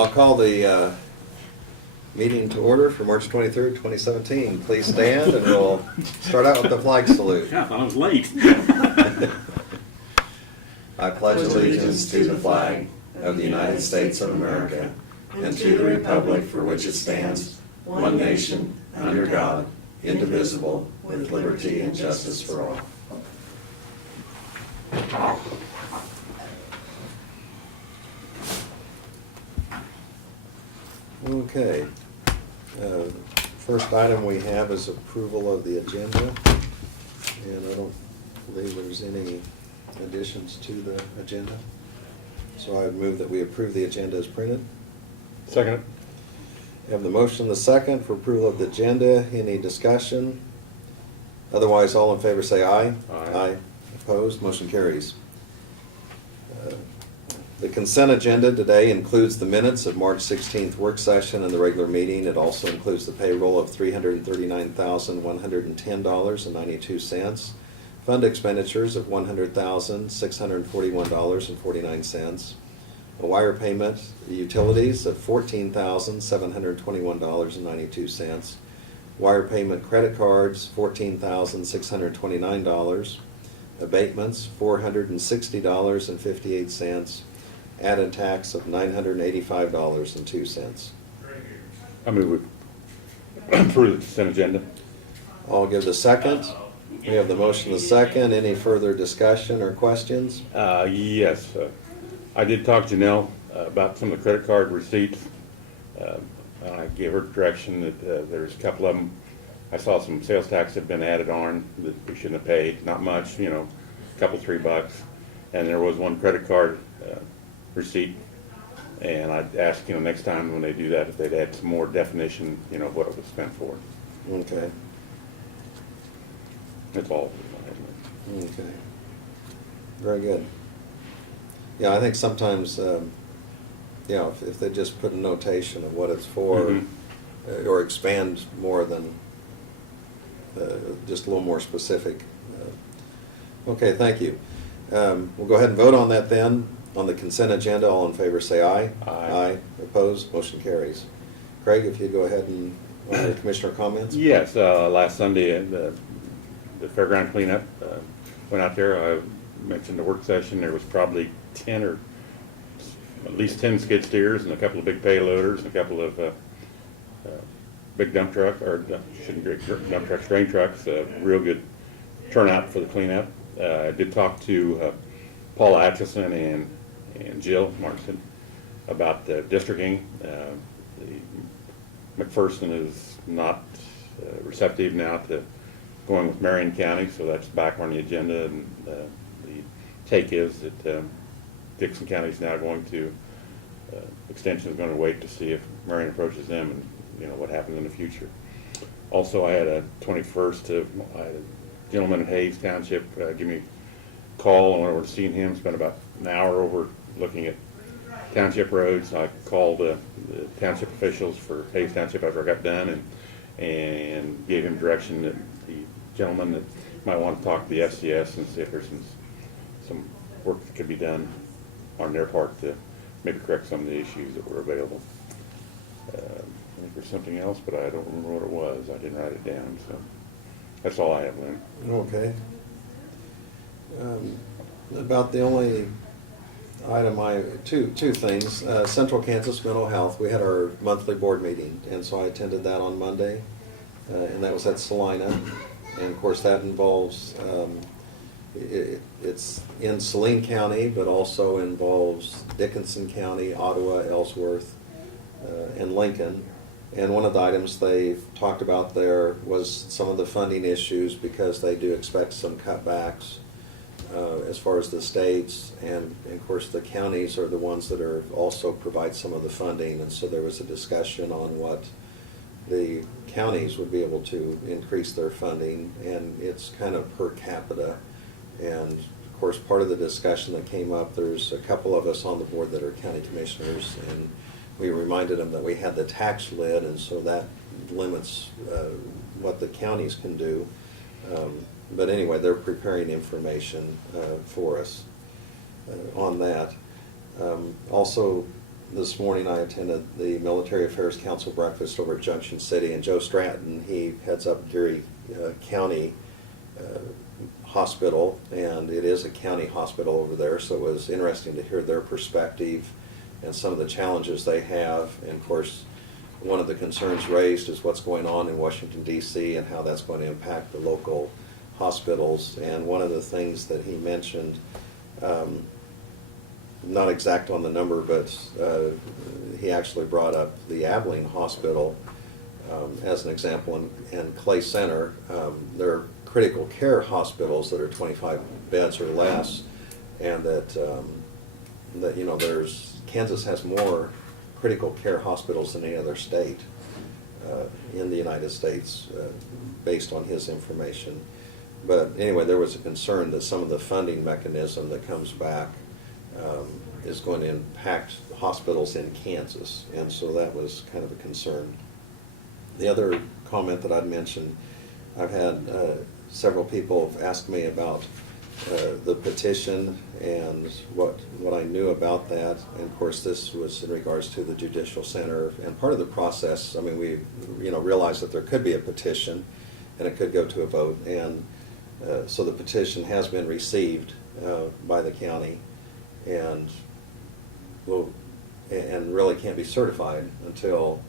I'll call the meeting to order for March 23rd, 2017. Please stand and we'll start out with the flag salute. Yeah, I thought I was late. I pledge allegiance to the flag of the United States of America and to the republic for which it stands, one nation, under God, indivisible, with liberty and justice for all. Okay. First item we have is approval of the agenda, and I don't believe there's any additions to the agenda. So I would move that we approve the agenda as printed. Second. We have the motion, the second, for approval of the agenda. Any discussion? Otherwise, all in favor say aye. Aye. Opposed? Motion carries. The consent agenda today includes the minutes of March 16th work session and the regular meeting. It also includes the payroll of $339,110.92, fund expenditures of $100,641.49, a wire payment, utilities of $14,721.92, wire payment credit cards, $14,629, abatements, $460.58, added tax of $985.02. I move we approve the consent agenda. I'll give the second. We have the motion, the second. Any further discussion or questions? Yes, I did talk to Janelle about some of the credit card receipts. I gave her direction that there's a couple of them. I saw some sales tax had been added on that we shouldn't have paid. Not much, you know, a couple, $3. And there was one credit card receipt. And I'd ask, you know, next time when they do that, if they'd add some more definition, you know, of what it was spent for. Okay. That's all. Okay. Very good. Yeah, I think sometimes, if they just put a notation of what it's for, Mhm. Or expand more than, just a little more specific. Okay, thank you. We'll go ahead and vote on that then. On the consent agenda, all in favor say aye. Aye. Opposed? Motion carries. Craig, if you go ahead and, commissioner comments? Yes, last Sunday, the fairground cleanup, went out there. I mentioned the work session. There was probably 10 or at least 10 skid steers and a couple of big payloaders and a couple of big dump trucks, or shouldn't be dump trucks, grain trucks. Real good turnout for the cleanup. I did talk to Paul Atchison and Jill Markson about the districting. McPherson is not receptive now to going with Marion County, so that's back on the agenda. And the take is that Dixon County is now going to, Extension is going to wait to see if Marion approaches them and, you know, what happens in the future. Also, I had a 21st, I had a gentleman in Hayes Township give me a call. I went over to see him, spent about an hour over looking at township roads. I called the township officials for Hayes Township after I got done and gave him direction that the gentleman that might want to talk to the FCS and see if there's some work that could be done on their part to maybe correct some of the issues that were available. I think there's something else, but I don't remember what it was. I didn't write it down, so that's all I have, Lynn. Okay. About the only item two things. Central Kansas Mental Health, we had our monthly board meeting, and so I attended that on Monday, and that was at Salina. And of course that involves, it's in Saline County, but also involves Dickinson County, Ottawa, Ellsworth, and Lincoln. And one of the items they talked about there was some of the funding issues, because they do expect some cutbacks as far as the states, and of course the counties are the ones that are also provide some of the funding. And so there was a discussion on what the counties would be able to increase their funding, and it's kind of per capita. And of course, part of the discussion that came up, there's a couple of us on the board that are county commissioners, and we reminded them that we had the tax lid, and so that limits what the counties can do. But anyway, they're preparing information for us on that. Also, this morning I attended the Military Affairs Council breakfast over at Junction City, and Joe Stratton, he heads up Geary County Hospital, and it is a county hospital over there, so it was interesting to hear their perspective and some of the challenges they have. And of course, one of the concerns raised is what's going on in Washington, D.C. and how that's going to impact the local hospitals. And one of the things that he mentioned, not exact on the number, but he actually brought up the Abilene Hospital as an example, and Clay Center. They're critical care hospitals that are 25 beds or less, and that you know, Kansas has more critical care hospitals than any other state in the United States, based on his information. But anyway, there was a concern that some of the funding mechanism that comes back is going to impact hospitals in Kansas, and so that was kind of a concern. The other comment that I'd mentioned, I've had several people have asked me about the petition and what I knew about that. And of course, this was in regards to the Judicial Center. And part of the process, I mean, we realized that there could be a petition and it could go to a vote. And so the petition has been received by the county, and really can't be certified until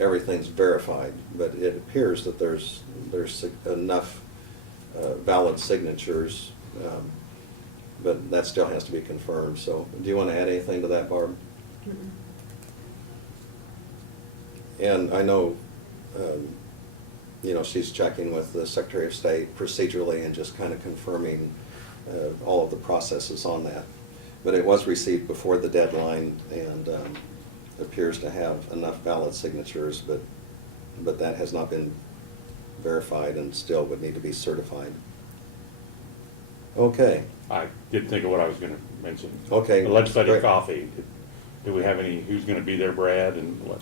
everything's verified. But it appears that there's enough valid signatures, but that still has to be confirmed. So do you want to add anything to that, Barb? Mm-mm. And I know, she's checking with the Secretary of State procedurally and just kind of confirming all of the processes on that. But it was received before the deadline, and appears to have enough valid signatures, but that has not been verified and still would need to be certified. Okay. I did think of what I was gonna mention. Okay, The legislative great. coffee. Do we have any, who's gonna be there, Brad, and what?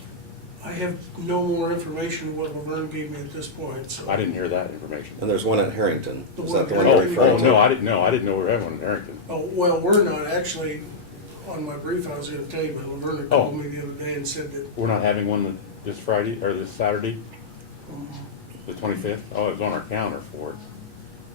I have no more information than what Laverne gave me at this point, so. I didn't hear that information. And there's one at Harrington. The Is one that the at one you're Harrington. referring to? No, I didn't know. I didn't know we were having one in Harrington. Oh, well, we're not, actually, on my brief, I was gonna tell you, but Laverne had called me the other day and said that, We're not having one this Friday, or this Saturday, the 25th? Oh, it was on our calendar for it,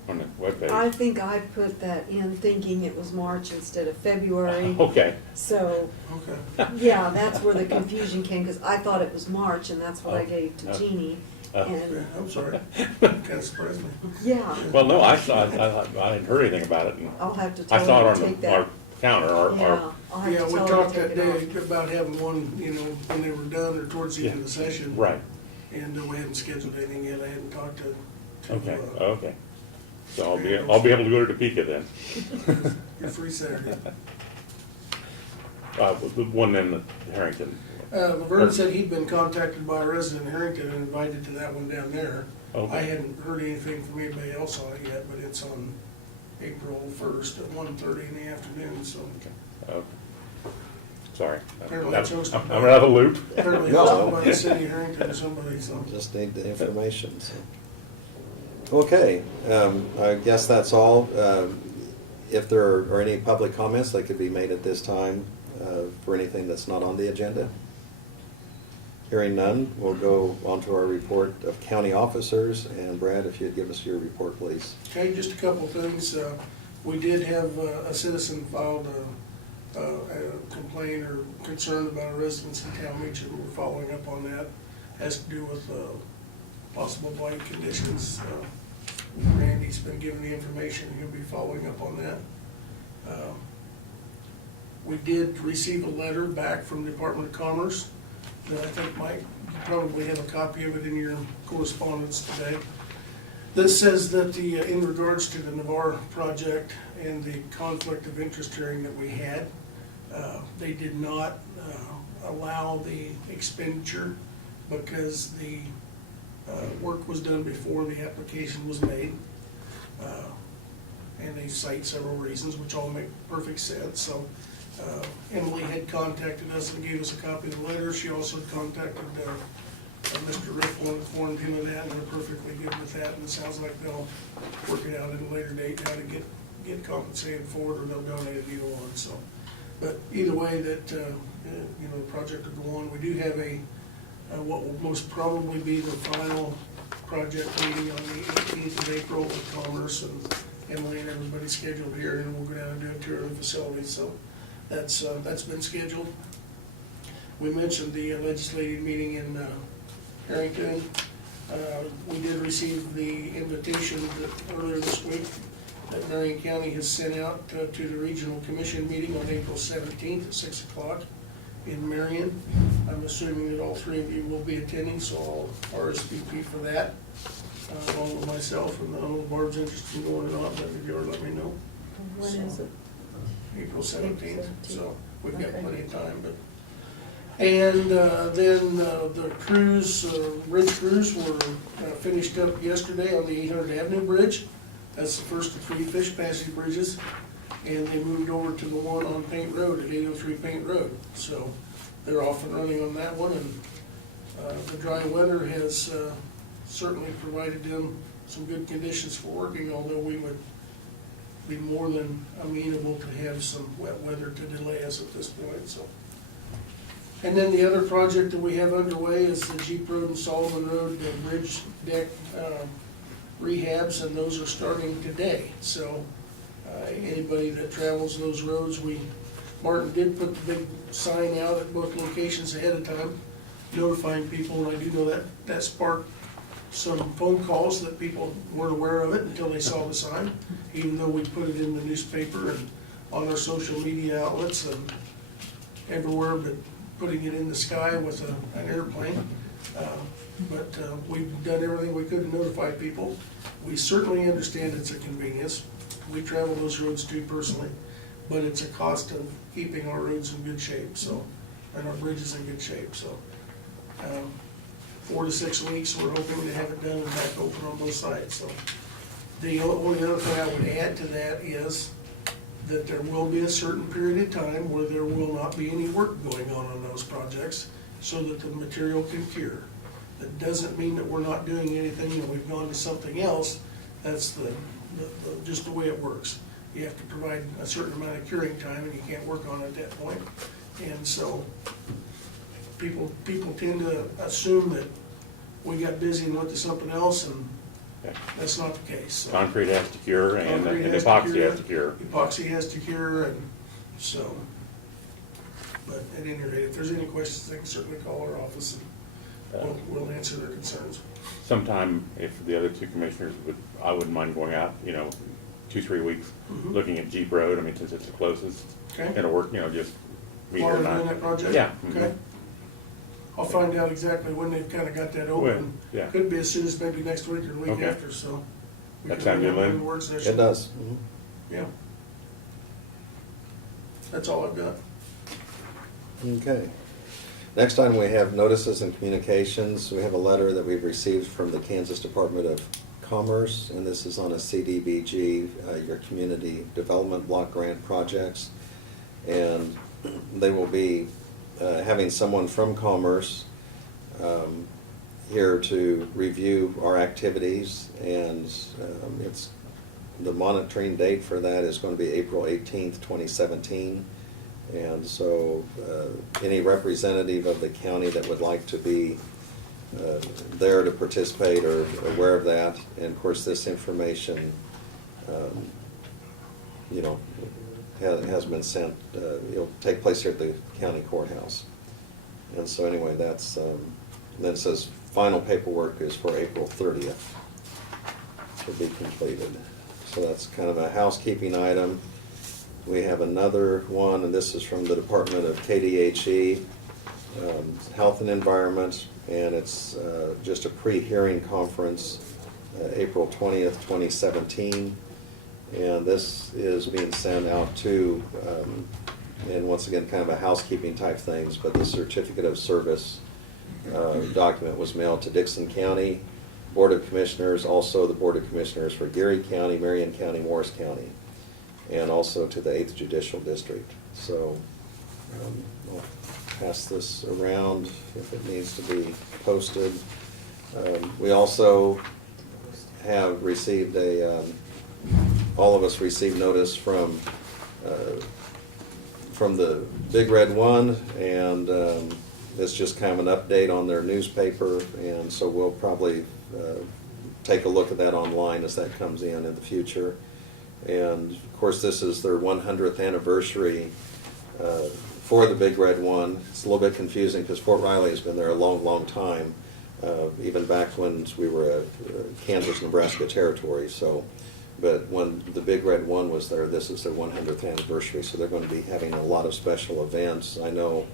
on the webpage. I think I put that in thinking it was March instead of February. Okay. So, okay, yeah, that's where the confusion came, because I thought it was March, and that's what I gave to Oh. Jeannie. yeah, And, I'm sorry, kinda surprised me. yeah, Well, no, I hadn't heard anything about it, and I'll have to I tell saw her it to on take our that. counter, our, Yeah, I'll have Yeah, to we tell her talked to that take it day off. about having one, when they were done or towards the end of the session. right, And we hadn't scheduled anything yet, I hadn't talked to. okay, uh, okay. So I'll be able to go to Topeka then. You're free Saturday. The one in Harrington. Laverne said he'd been contacted by a resident in Harrington and invited to that one down there. Okay. I hadn't heard anything from anybody else on it yet, but it's on April 1st at 1:30 in the afternoon, so. Okay. Sorry. Apparently it's hosted I'm out of the loop. Apparently No. hosted by the city of Harrington or somebody, so. Just need the information, so. Okay, I guess that's all. If there are any public comments, they could be made at this time for anything that's not on the agenda. Hearing none, we'll go on to our report of county officers. And Brad, if you'd give us your report, please. Okay, just a couple of things. We did have a citizen filed a complaint or concern about a residence in Talmadge, and we're following up on that. Has to do with possible blight conditions. Randy's been given the information, he'll be following up on that. We did receive a letter back from the Department of Commerce that I think Mike, you probably have a copy of it in your correspondence today. This says that in regards to the Navarre project and the conflict of interest hearing that we had, they did not allow the expenditure because the work was done before the application was made. And they cite several reasons, which all make perfect sense. So Emily had contacted us and gave us a copy of the letter. She also contacted Mr. Riffle and informed him of that, and they're perfectly good with that. And it sounds like they'll work it out at a later date how to get compensated for it, or they'll donate a new one. So But either way that, you know, the project will go on. We do have what will most probably be the final project meeting on the 18th of April with Commerce and Emily and everybody scheduled here, and we'll go down and do a tour of the facility, so that's been scheduled. We mentioned the legislative meeting in Harrington. We did receive the invitation earlier this week that Marion County has sent out to the Regional Commission meeting on April 17th at 6 o'clock in Marion. I'm assuming that all three of you will be attending, so I'll RSVP for that, along with myself, and I don't know if Barb's interested in going or not, but if you are, let me know. When is it? April 17th, so we've got Okay. plenty of time, but. And then the cruise, bridge cruise were finished up yesterday on the 800 Avenue Bridge. That's the first of 3 fish passage bridges, and they moved over to the one on Paint Road at 803 Paint Road. So they're off and running on that one, and the dry weather has certainly provided them some good conditions for working, although we would be more than amenable to have some wet weather to delay us at this point, so. And then the other project that we have underway is the Jeep Road and Solomon Road, the bridge deck rehabs, and those are starting today. So anybody that travels those roads, Martin did put the big sign out at both locations ahead of time, notifying people, and I do know that sparked some phone calls that people weren't aware of it until they saw the sign, even though we put it in the newspaper and on our social media outlets and everywhere, but putting it in the sky with an airplane. But we've done everything we could to notify people. We certainly understand it's a convenience. We travel those roads too personally, but it's a cost of keeping our roads in good shape, so, and our bridges in good shape, so. 4 to 6 weeks, we're hoping to have it done and back open on both sides, so. The only other thing I would add to that is that there will be a certain period of time where there will not be any work going on those projects, so that the material can cure. That doesn't mean that we're not doing anything and we've gone to something else. That's just the way it works. You have to provide a certain amount of curing time, and you can't work on it at that point. And so people tend to assume that we got busy and went to something else, and Yeah. that's not the case. So Concrete has to cure and concrete and has epoxy has to cure. Epoxy has to cure, and so, but at any rate, if there's any questions, they can certainly call our office, and we'll answer their concerns. Sometime, if the other 2 commissioners I wouldn't mind going out, 2-3 weeks, Mhm. looking at Jeep Road, I mean, since it's the closest. Okay. It'll work, just meet While her they're and doing that project? Yeah. Okay. mhm. I'll find out exactly when they've kinda got that open. Well, yeah. Could be as soon as maybe next week or the week Okay. after, so. we That can sound bring good, it up in Lynn? the work session. It does. Mhm. Yeah. That's all I've got. Okay. Next item, we have notices and communications. We have a letter that we've received from the Kansas Department of Commerce, and this is on a CDBG, your Community Development Block Grant projects. And they will be having someone from Commerce here to review our activities, and the monitoring date for that is going to be April 18th, 2017. And so any representative of the county that would like to be there to participate are aware of that. And of course, this information, has been sent, it'll take place here at the county courthouse. And so anyway, that's, then it says final paperwork is for April 30th to be completed. So that's kind of a housekeeping item. We have another one, and this is from the Department of KDHE, Health and Environment, and it's just a pre-hearing conference, April 20th, 2017. And this is being sent out to, and once again, kind of a housekeeping type things, but the certificate of service document was mailed to Dixon County Board of Commissioners, also the Board of Commissioners for Geary County, Marion County, Morris County, and also to the 8th Judicial District. So I'll pass this around if it needs to be posted. We also have received all of us received notice from from the Big Red One, and it's just kind of an update on their newspaper, and so we'll probably take a look at that online as that comes in the future. And of course, this is their 100th anniversary for the Big Red One. It's a little bit confusing because Fort Riley has been there a long, long time, even back when we were a Kansas-Nebraska territory. So, but when the Big Red One was there, this is their 100th anniversary, so they're going to be having a lot of special events. I know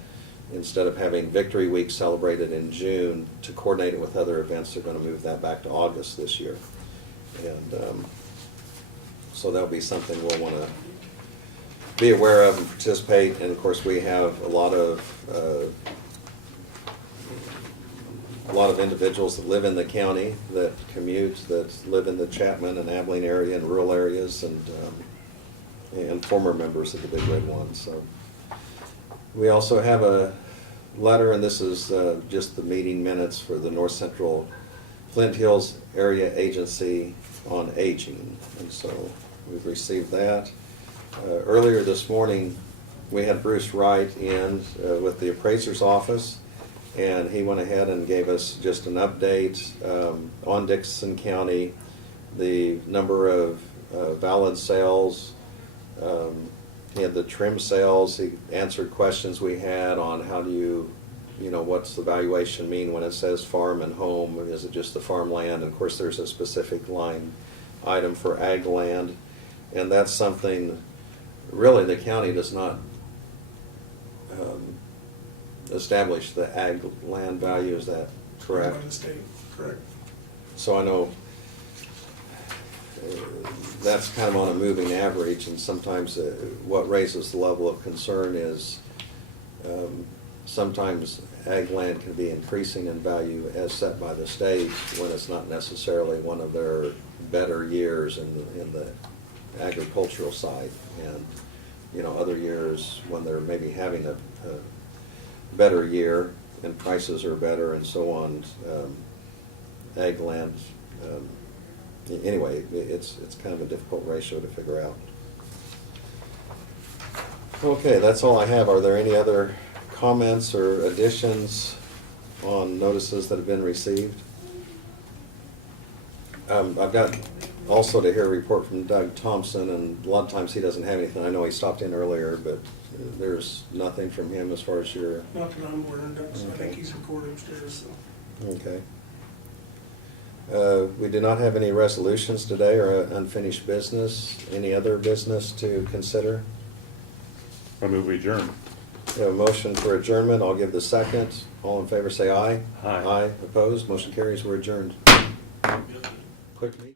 instead of having Victory Week celebrated in June, to coordinate it with other events, they're going to move that back to August this year. And so that'll be something we'll want to be aware of and participate. And of course, we have a lot of individuals that live in the county, that commute, that live in the Chapman and Abilene area and rural areas, and former members of the Big Red One. So we also have a letter, and this is just the meeting minutes for the North Central Flint Hills Area Agency on Aging, and so we've received that. Earlier this morning, we had Bruce Wright in with the appraiser's office, and he went ahead and gave us just an update on Dickinson County, the number of valid sales. He had the trim sales. He answered questions we had on how do you know, what's the valuation mean when it says farm and home? Is it just the farmland? And of course, there's a specific line item for ag land, and that's something really the county does not establish the ag land value. Is that correct? By the state, correct. So I know that's kind of on a moving average, and sometimes what raises the level of concern is sometimes ag land can be increasing in value as set by the state when it's not necessarily one of their better years in the agricultural side. And you know, other years when they're maybe having a better year and prices are better and so on, ag land, anyway, it's kind of a difficult ratio to figure out. Okay, that's all I have. Are there any other comments or additions on notices that have been received? I've got also to hear a report from Doug Thompson, and a lot of times he doesn't have anything. I know he stopped in earlier, but there's nothing from him as far as your... Not that I'm aware of, Doug, so I Okay. think he's recorded upstairs, so. Okay. We do not have any resolutions today or unfinished business. Any other business to consider? I move we adjourn. We have a motion for adjournment. I'll give the second. All in favor say aye. Aye. Aye. Opposed? Motion carries. We're adjourned. Quick meeting.